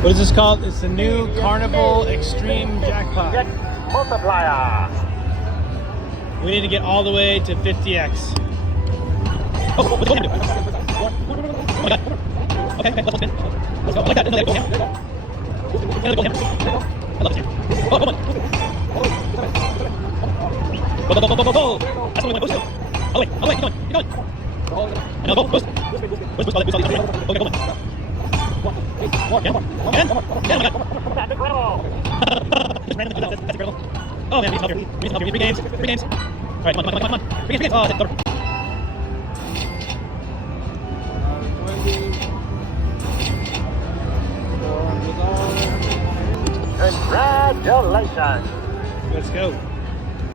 What is this called? It's the new Carnival Extreme Jackpot. Get multiplier. We need to get all the way to 50x. Oh, what's going on? Oh my god. Okay, let's spin. Let's go. I like that. Another go down. Another go down. I love this here. Oh, come on. Go, go, go, go, go, go. That's what we want. Boost. Oh, wait. Oh, wait. Keep going. Keep going. And now go. Boost. Boost all the way. Okay, go on. Again. That's incredible. Just randomly do that. That's incredible. Oh, man. We need some help here. We need some help here. 3 games. 3 games. All right, come on, come on, come on, come on. 3 games. Oh, that's over. Congratulations. Let's go.